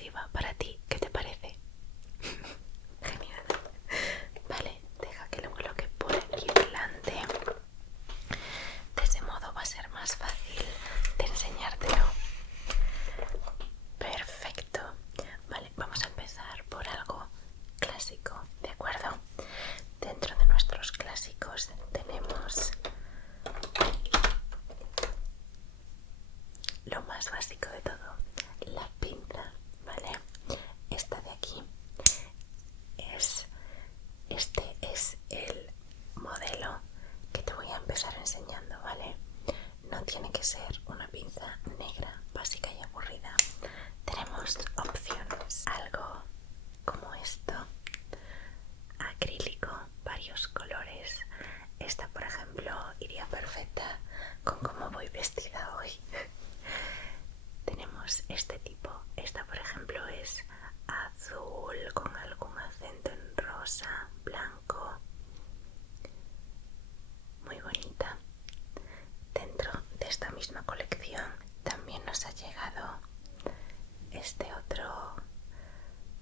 exclusiva para ti. ¿Qué te parece? Genial. Vale, deja que lo coloque por aquí delante. De ese modo va a ser más fácil de enseñártelo. Perfecto. Vale, vamos a empezar por algo clásico, ¿de acuerdo? Dentro de nuestros clásicos tenemos lo más básico de todo, la pinza, ¿vale? Esta de aquí este es el modelo que te voy a empezar enseñando, ¿vale? No tiene que ser una pinza negra, básica y aburrida. Tenemos opciones, algo como esto, acrílico, varios colores. Esta, por ejemplo, iría perfecta con cómo voy vestida hoy. Tenemos este tipo. Esta, por ejemplo, es azul con algún acento en rosa, blanco. Muy bonita. Dentro de esta misma colección también nos ha llegado este otro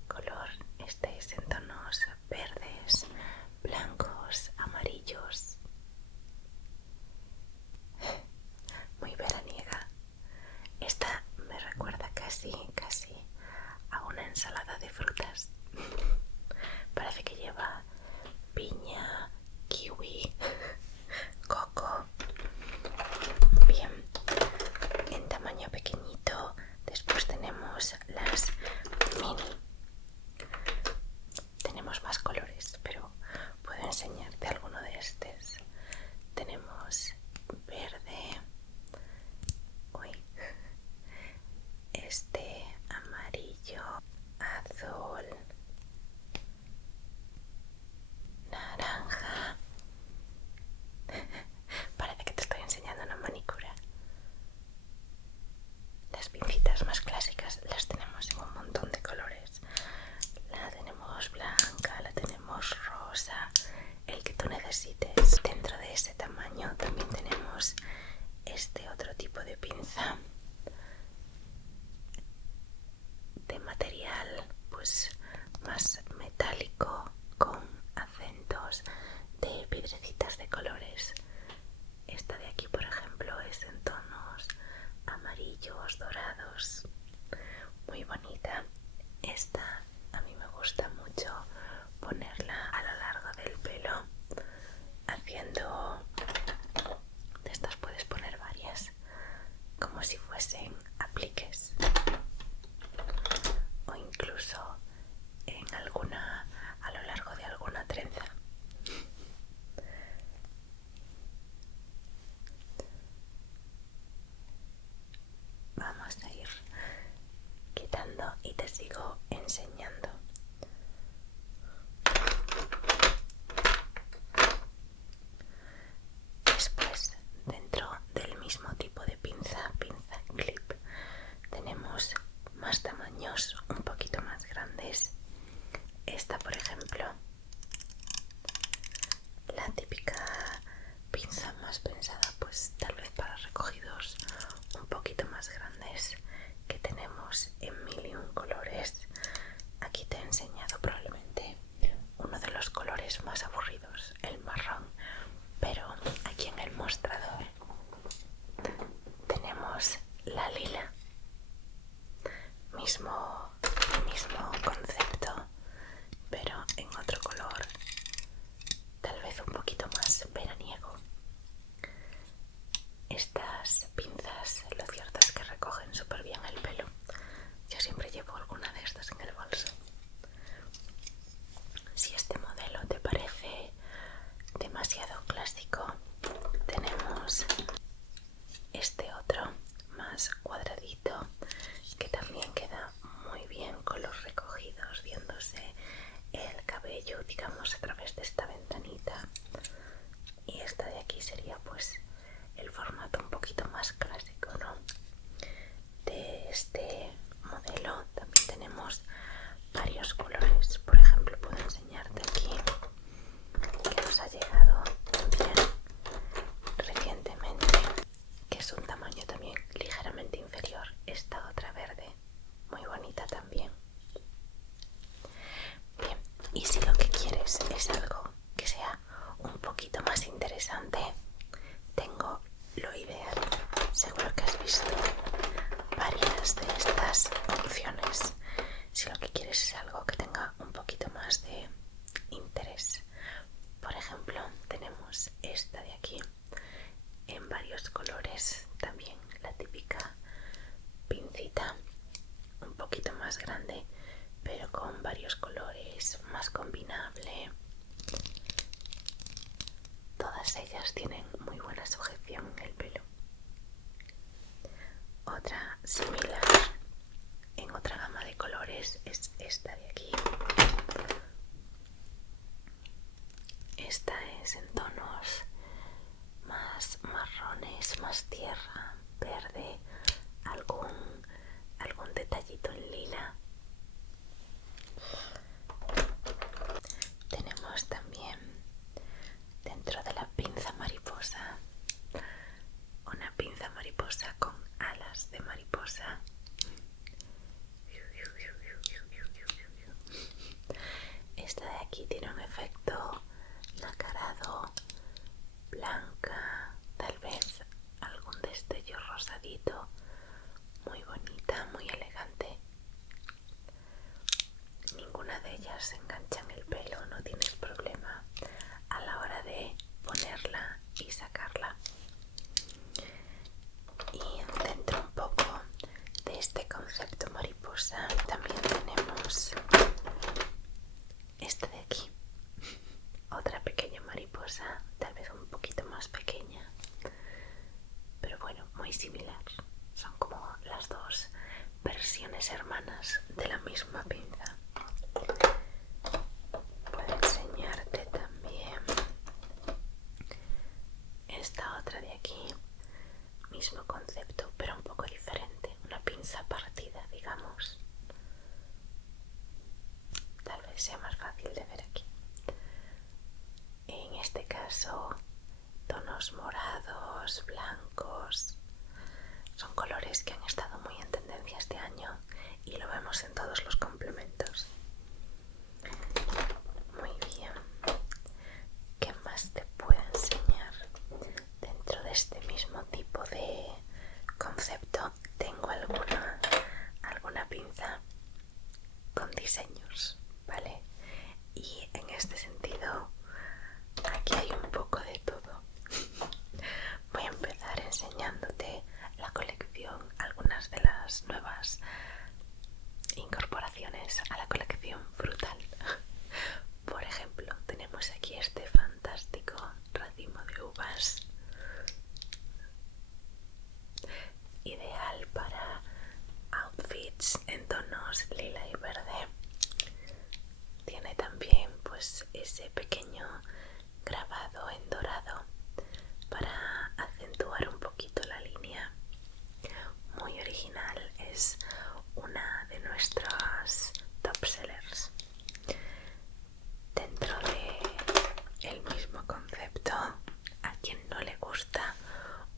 color. Este es en tonos verdes, blancos, amarillos. Muy veraniega. Esta me recuerda casi a una ensalada de frutas. Parece que lleva piña, kiwi, coco. Bien, en tamaño pequeñito. Después tenemos las mini. Tenemos más colores, pero puedo enseñarte alguno de estos. Tenemos verde, este amarillo, azul, naranja. Parece que te estoy enseñando una manicura. Las pincitas más clásicas las tenemos en un montón de colores. La tenemos blanca, la tenemos rosa, el que tú necesites. Dentro de ese tamaño también tenemos este otro tipo de pinza de material pues más metálico, con acentos de piedrecitas de colores. Esta de aquí, por ejemplo, es en tonos amarillos, dorados. Muy bonita. Esta a mí me gusta mucho ponerla a lo largo del pelo, haciendo de estas puedes poner varias, como si fuesen apliques, o incluso en alguna, a lo largo de alguna trenza. Vamos a ir quitando y te sigo enseñando. Después, dentro del mismo tipo de pinza clip, tenemos más tamaños un poquito más grandes. Esta, por ejemplo, la típica pinza más pensada pues tal vez para recogidos un poquito más grandes, que tenemos en 1001 colores. Aquí te he enseñado probablemente uno de los colores más aburridos, el marrón, pero aquí en el mostrador tenemos la lila. Mismo concepto, pero en otro color, tal vez un poquito más veraniego. Estas pinzas, lo cierto es que recogen súper bien el pelo. Yo siempre llevo alguna de estas en el bolso. Si este modelo te parece demasiado clásico, tenemos este otro más cuadradito que también queda muy bien con los recogidos, viéndose el cabello, digamos, a través de esta ventanita. Y esta de aquí sería pues el formato un poquito más clásico, ¿no? De este modelo también tenemos varios colores. Por ejemplo, puedo enseñarte aquí que nos ha llegado también recientemente, que es un tamaño también ligeramente inferior, esta otra verde, muy bonita también. interesante, tengo lo ideal. Seguro que has visto varias de estas opciones. Si lo que quieres es algo que tenga un poquito más de interés. Por ejemplo, tenemos esta de aquí en varios colores. También la típica pincita un poquito más grande, pero con varios colores, más combinable. Todas ellas tienen muy buena sujeción en el pelo. Otra similar en otra gama de colores es esta de aquí. Esta es en tonos más marrones, más tierra, verde, algún detallito en lila. Tenemos también dentro de la pinza mariposa una pinza mariposa con alas de mariposa. Esta de aquí tiene un efecto nacarado, blanca, tal vez algún destello rosadito, muy bonita, muy elegante. Ninguna de ellas se engancha en el pelo, no tienes problema a la hora de ponerla y sacarla. Y dentro un poco de este concepto mariposa también tenemos esta de aquí, otra pequeña mariposa, tal vez un poquito más pequeña, pero bueno, muy similar. Son como las dos versiones hermanas de la misma pinza. Puedo enseñarte también esta otra de aquí, mismo concepto pero un poco diferente, una pinza partida, digamos. Tal vez sea más fácil de ver aquí. En este caso, tonos morados, blancos, son colores que han estado muy en tendencia este año y lo vemos en todos los complementos. Muy bien, ¿qué más te puedo enseñar? Dentro de este mismo tipo de concepto tengo alguna pinza con diseños, ¿vale? Y en este sentido aquí hay un poco de todo. Voy a empezar enseñándote la colección, algunas de las nuevas incorporaciones a la colección frutal. Por ejemplo, tenemos aquí este fantástico racimo de uvas, ideal para outfits en tonos lila y verde. Tiene también pues ese pequeño grabado en dorado para acentuar un poquito la línea. Muy original, es una de nuestras top sellers. Dentro de el mismo concepto, a quien no le gusta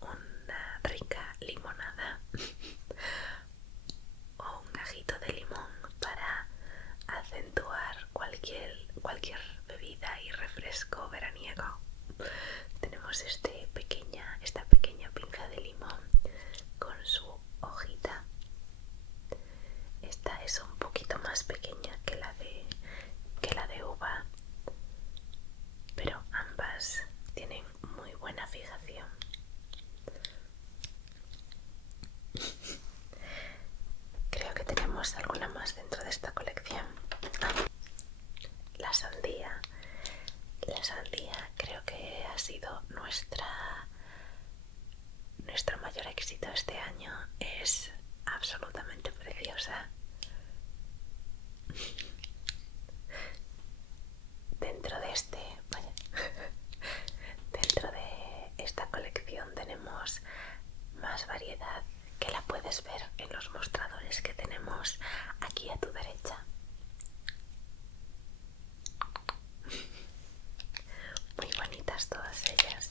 una rica limonada o un gajito de limón para acentuar cualquier bebida y refresco veraniego, tenemos esta pequeña pinza de limón con su hojita. Esta es un poquito más pequeña que la de uva, pero ambas tienen muy buena fijación. Creo que tenemos alguna más dentro de esta colección. La sandía. La sandía creo que ha sido nuestro mayor éxito este año. Es absolutamente preciosa. Dentro de dentro de esta colección tenemos más variedad, que la puedes ver en los mostradores que tenemos aquí a tu derecha. Muy bonitas todas ellas.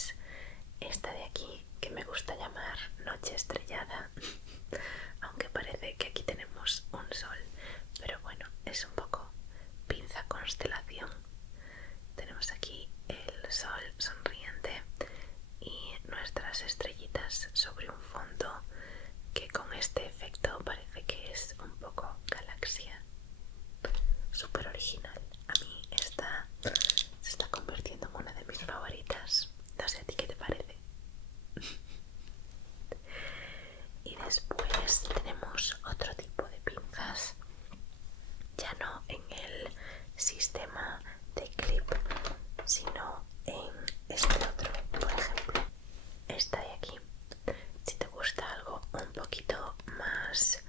es esta de aquí, que me gusta llamar noche estrellada, aunque parece que aquí tenemos un sol, pero bueno, es un poco pinza constelación. Tenemos aquí el sol sonriente y nuestras estrellitas sobre un fondo que con este efecto parece que es un poco galaxia. Súper original. A mí esta se está convirtiendo en una de mis favoritas. No sé a ti qué te parece. Y después tenemos otro tipo de pinzas, ya no en el sistema de clip, sino en este otro, por ejemplo, esta de aquí. Si te gusta algo un poquito más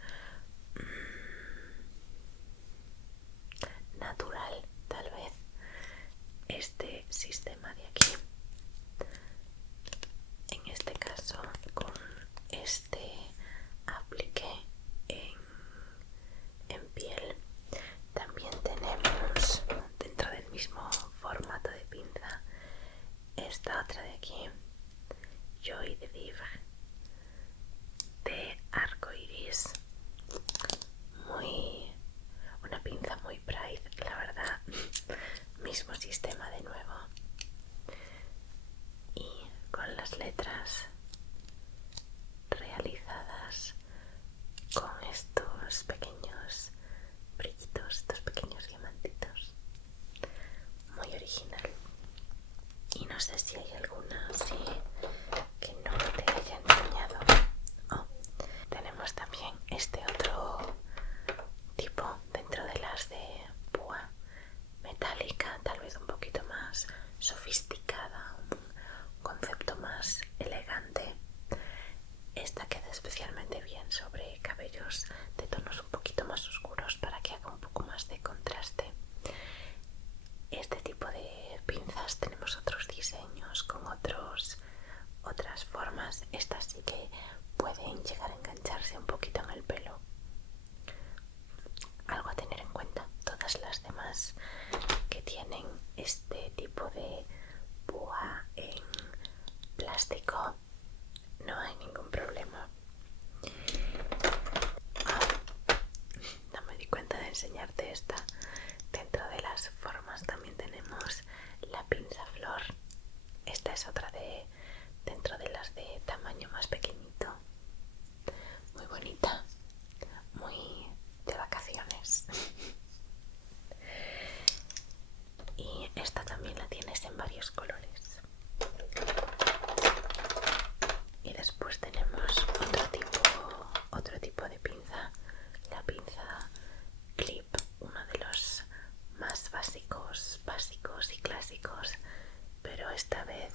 natural, tal vez este sistema de aquí, en este caso con este aplique en piel. También tenemos dentro del mismo formato de pinza esta otra de aquí, Joy de Vivre, de arco iris, una pinza muy bright, la verdad. Mismo sistema de nuevo, y con las letras realizadas con estos pequeños brillitos, estos pequeños diamantitos. Muy original. Y no sé si hay alguna así que no te haya enseñado. Oh, tenemos también este otro tipo dentro de las de púa metálica, tal vez un poquito más sofisticada, un concepto más elegante. Esta queda especialmente bien sobre cabellos de tonos un poquito más oscuros para que haga un poco más de contraste. Este tipo de pinzas tenemos otros diseños con otras formas. Estas sí que pueden llegar a engancharse un poquito en el pelo. Algo a tener en cuenta. Todas las demás que tienen este tipo de púa en plástico, no hay ningún problema. No me di cuenta de enseñarte esta. Dentro de las formas también tenemos la pinza flor. Esta es otra de dentro de las de tamaño más pequeñito. Muy bonita, muy de vacaciones. Y esta también la tienes en varios colores. Y después tenemos otro tipo de pinza, la pinza clip, uno de los más básicos y clásicos, pero esta vez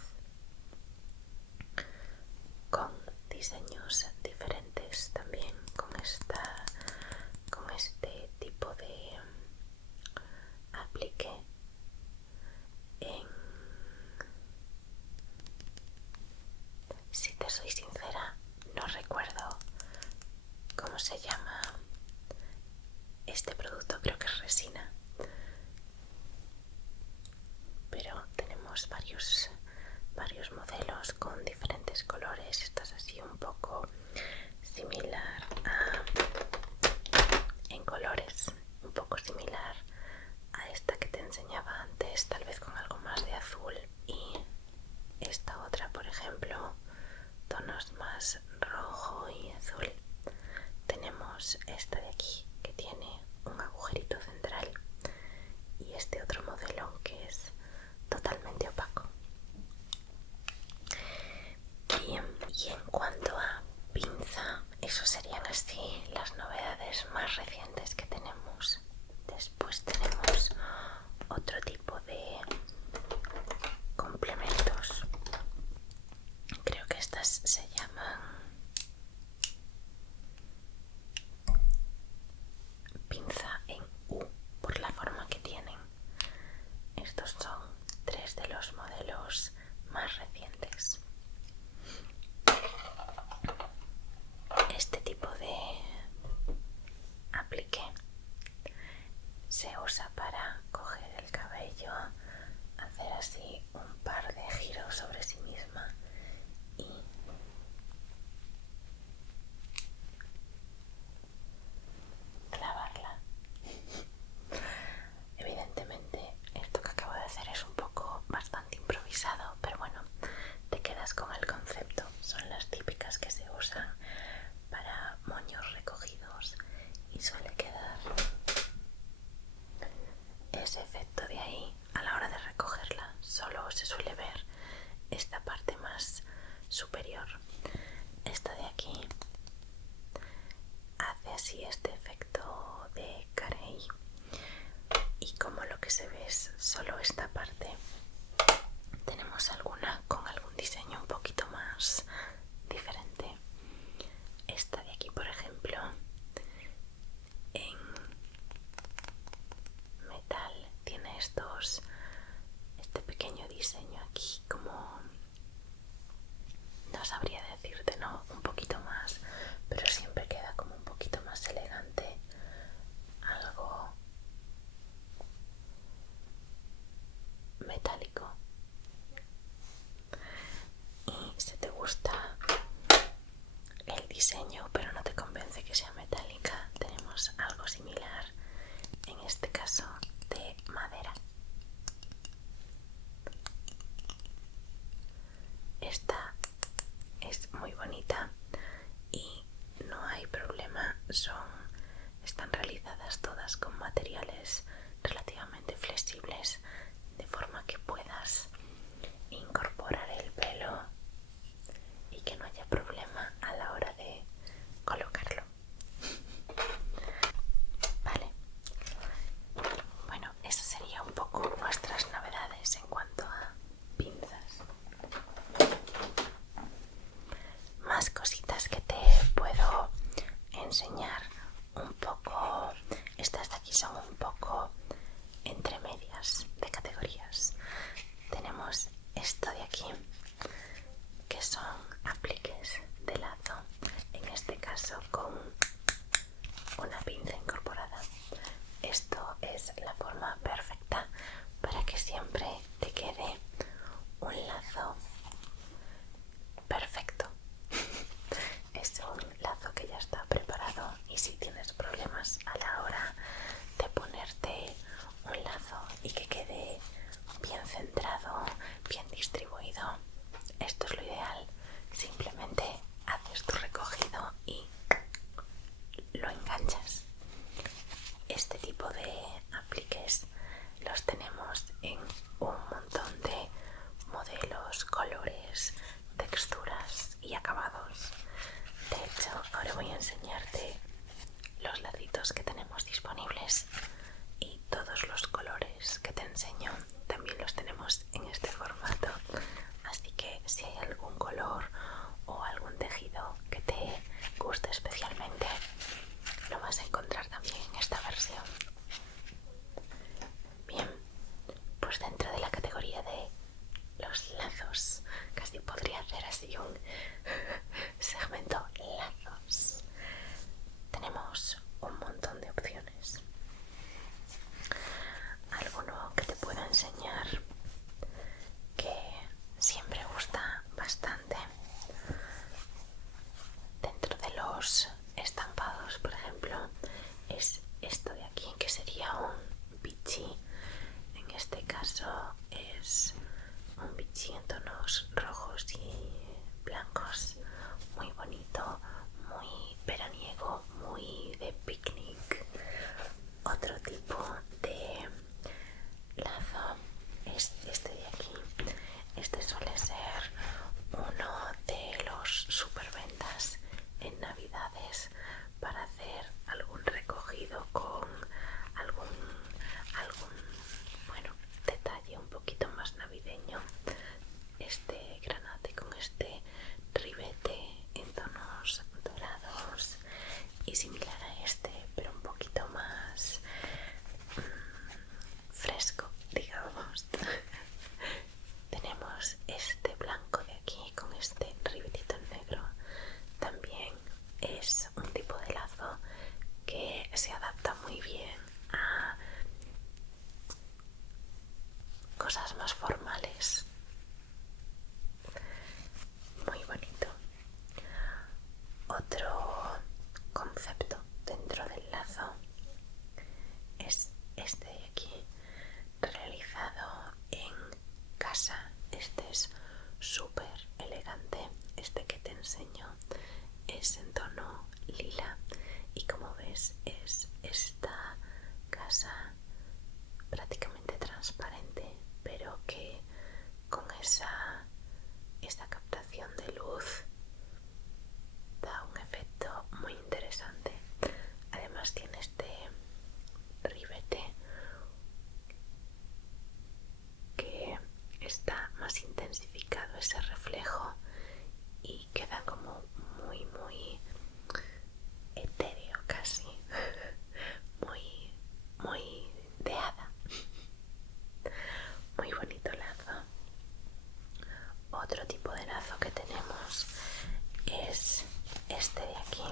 con diseños diferentes también, con este tipo de aplique si te soy sincera, no recuerdo cómo se llama este producto, creo que es resina, pero tenemos varios modelos con diferentes colores. Esta es así un poco un par de giros sobre sí misma y clavarla. Evidentemente esto que acabo de hacer es un poco bastante improvisado, pero bueno, te quedas con el concepto. Son las típicas que se usan para moños recogidos y suele quedar ese efecto de ahí. A la hora de recogerla solo se suele ver esta parte más superior. Esta de aquí hace así este efecto de carey, y como lo que se ve es solo esta parte, tenemos alguna con algún diseño un poquito más diferente. Esta de aquí, por ejemplo, en metal tiene este pequeño diseño aquí, como no sabría decirte, ¿no? Un poquito más, pero siempre queda como un poquito más elegante, algo metálico. Y si te gusta el diseño pero no te convence que sea metálica, tenemos algo similar, en este caso de madera. Esta es muy bonita y no hay problema, están realizadas todas con materiales relativamente flexibles, de forma que puedas incorporar el pelo y que no haya problema a la hora de colocarlo. Vale, bueno, eso sería un poco nuestras novedades en cuanto a pinzas. Más cositas que te puedo enseñar un poco. Estas de aquí son un poco entre medias de categoría. Este es súper elegante. Este que te enseño es en tono lila y como ves es esta casa prácticamente transparente, pero que con esta captación de luz da un efecto muy interesante. Además tiene este ribete que está más intensificado ese reflejo y queda como muy etéreo casi, muy de hada. Muy bonito lazo. Otro tipo de lazo que tenemos es este de aquí.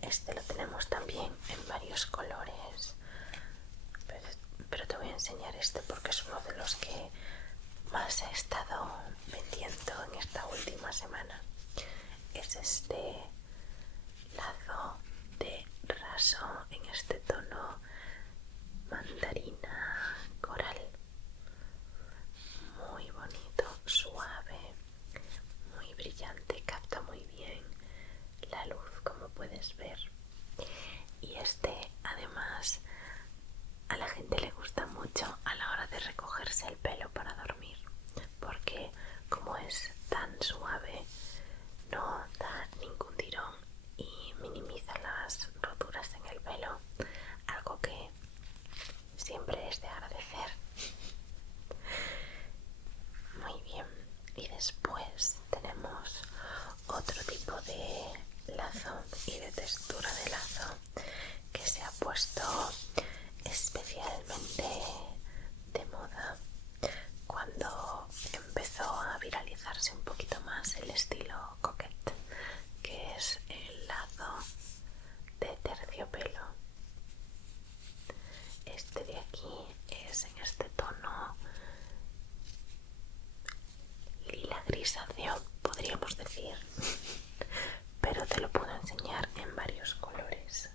Este lo tenemos también en varios colores, pero te voy a enseñar este porque es uno de los que más he estado vendiendo en esta última semana. Es este lazo de raso en este tono mandarina coral. Muy bonito, suave, muy brillante, capta muy bien la luz, como puedes ver. Y este además a la gente le gusta mucho a la hora de recogerse el pelo para dormir, porque como es tan suave no da ningún tirón y minimiza las roturas en el pelo, algo que siempre es de agradecer. Muy bien, y después tenemos otro tipo de lazo y de textura de lazo que se ha puesto especialmente de moda cuando empezó a viralizarse un poquito más el estilo coquette, que es el lazo de terciopelo. Este de aquí es en este tono lila grisáceo, podríamos decir, pero te lo puedo enseñar en varios colores.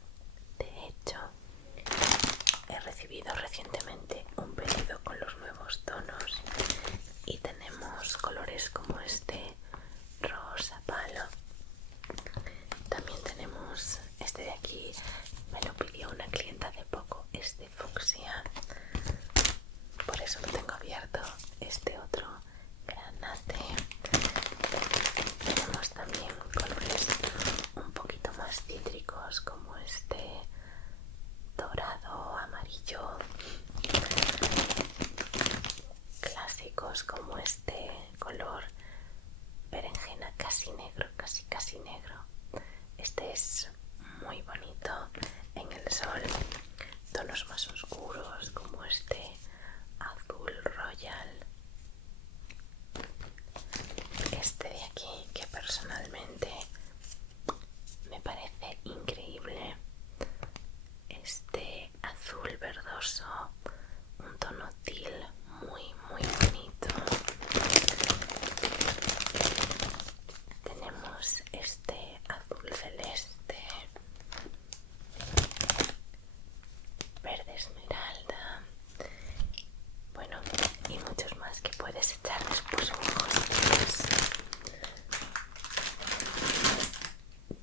De hecho, he recibido recientemente un pedido con los nuevos tonos y tenemos colores como este rosa palo. También tenemos este de aquí, me lo pidió una clienta hace poco, este fucsia, por eso lo tengo abierto. Este otro granate. Tenemos también colores un poquito más cítricos como este dorado, amarillo, clásicos como este color berenjena casi negro, casi negro. Este es muy bonito en el sol. Tonos más oscuros como este azul royal. Este de aquí que personalmente me parece increíble. Este azul verdoso, un tono teal muy bonito. Tenemos este azul celeste, verde esmeralda, bueno, y muchos más que puedes echar después un ojo si quieres.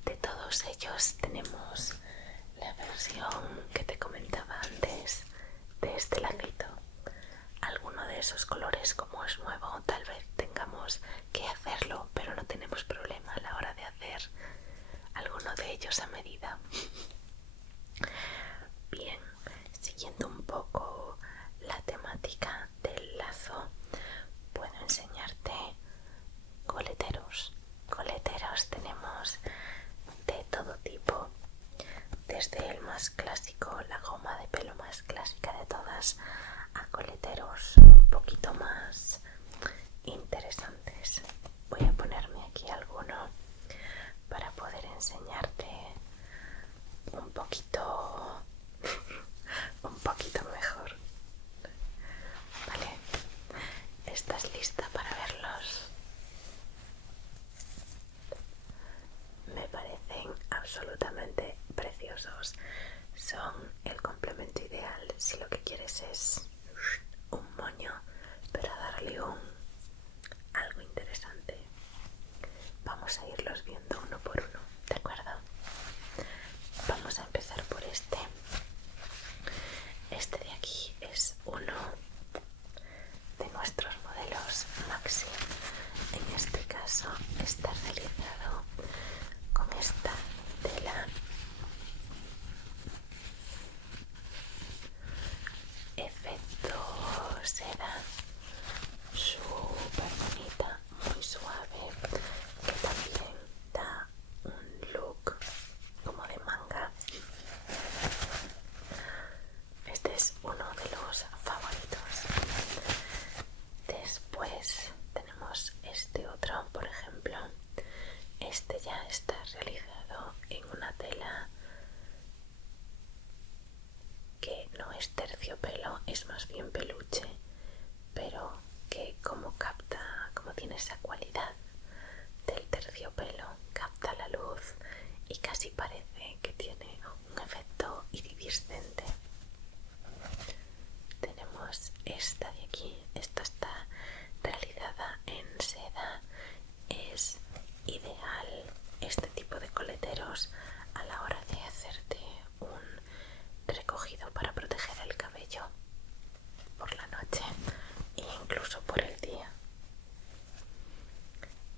De todos ellos tenemos la versión que te comentaba antes de este lacito. Alguno de esos colores, como es nuevo, tal vez tengamos que hacerlo, pero no tenemos problema a la hora de hacer alguno de ellos a medida. Bien, siguiendo un poco la temática del lazo, puedo enseñarte coleteros. Coleteros tenemos de todo tipo, desde el más clásico, la goma de pelo más clásica de todas, a coleteros un poquito más interesantes. Voy a ponerme aquí alguno para poder enseñarte un poquito mejor. Después tenemos este otro, por ejemplo. Este ya está realizado en una tela que no es terciopelo, es más bien peluche, pero que como tiene esa cualidad del terciopelo, capta la luz y casi parece que tiene un efecto iridiscente. Tenemos esta de aquí, esta está realizada en seda. Es ideal este tipo de coleteros a la hora de hacerte un recogido para proteger el cabello por la noche e incluso por el día.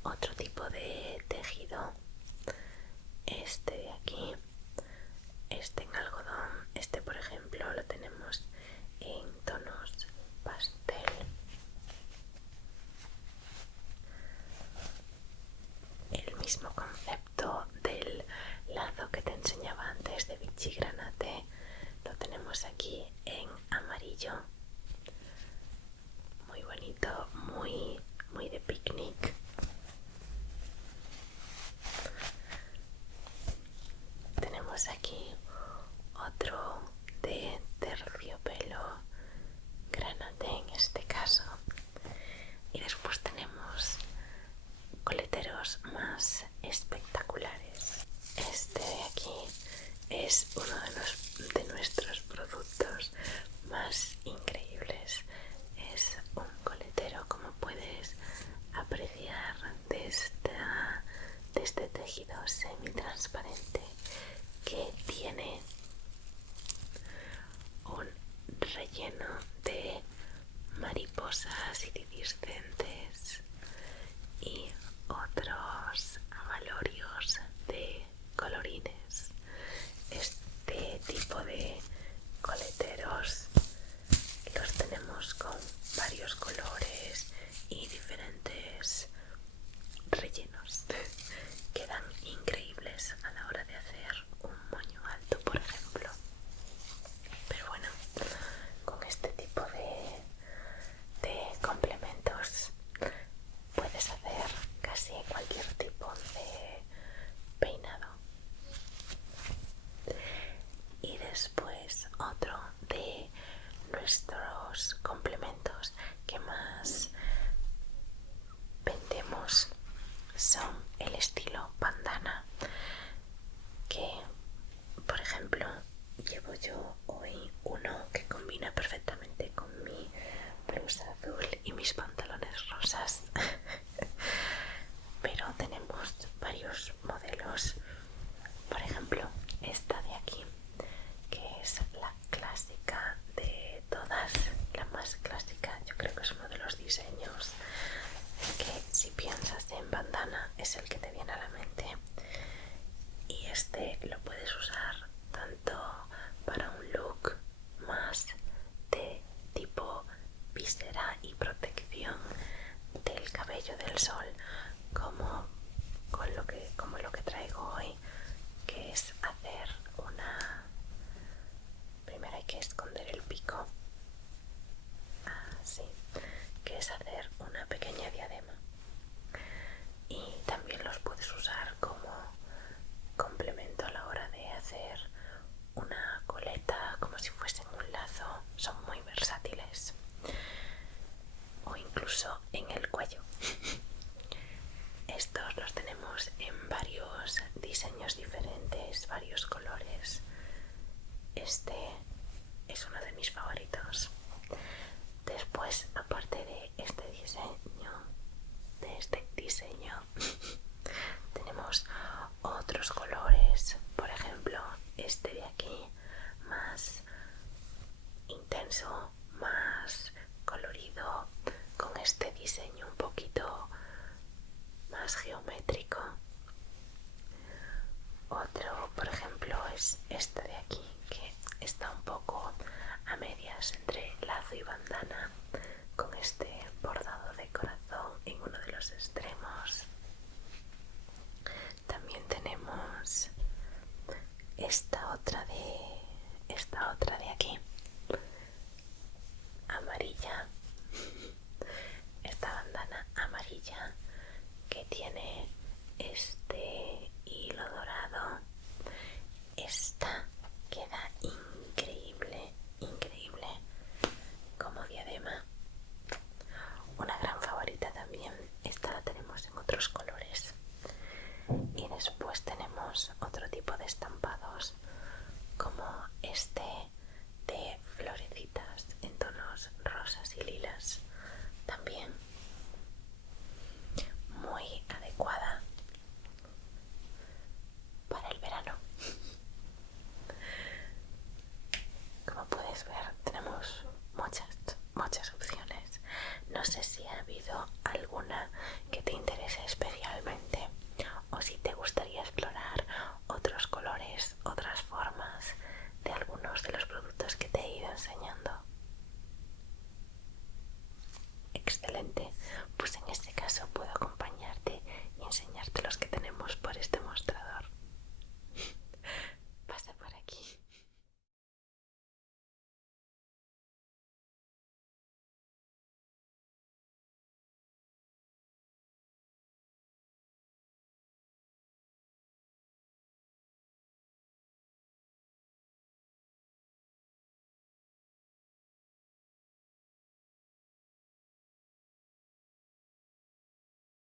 Otro tipo de tejido, este de aquí, este en algodón. Este, por ejemplo, lo tenemos en tonos pastel. El mismo concepto del lazo que te enseñaba antes de Vichy Granate lo tenemos aquí en amarillo. Muy bonito, muy de picnic. Tenemos aquí otro de terciopelo granate en este caso. Y después tenemos coleteros más espectaculares. Este de aquí es uno de nuestros productos más increíbles. Es un coletero, como puedes apreciar, de este tejido semitransparente que tiene un relleno de mariposas iridiscentes y otros abalorios de colorines. Este tipo de coleteros los tenemos con varios colores y diferentes rellenos. Quedan increíbles a la hora de hacer un moño alto, por ejemplo. Pero bueno, con este tipo de complementos puedes hacer casi cualquier tipo de peinado. Y después otro de nuestros complementos que más vendemos son el estilo bandana, que por ejemplo llevo yo hoy uno que combina perfectamente con mi blusa azul y mis pantalones rosas. Pero tenemos varios modelos. Por ejemplo, esta de aquí, que es la clásica de todas, la más clásica. Yo creo que es uno de los diseños que, si piensas en bandana, es el que te viene a la mente. Y este lo puedes usar tanto para un look más de tipo visera y protección del cabello del sol, como lo que traigo hoy, que es hacer una... Primero hay que esconder el pico, así, que es hacer una pequeña diadema. Y también los puedes usar como complemento a la hora de hacer una coleta, como si fuesen un lazo. Son muy versátiles. O incluso en el cuello. Estos los tenemos en varios diseños diferentes, varios colores. Este es uno de mis favoritos. Después, aparte de este diseño, tenemos otros colores. Por ejemplo, este de aquí, más intenso, más colorido, con este diseño un poquito más geométrico. Otro, por ejemplo, es este de aquí, que está un poco a medias entre lazo y bandana, con este bordado de corazón en uno de los extremos. mejilla que tiene este hilo dorado. Esta queda increíble, increíble como diadema. Una gran favorita también, esta la tenemos en otros colores. Y después tenemos otro tipo de estampados como este de florecitas en tonos rosas y lilas, también muy adecuada para el verano. Como puedes ver, tenemos muchas opciones. No sé si ha habido alguna que te interese especialmente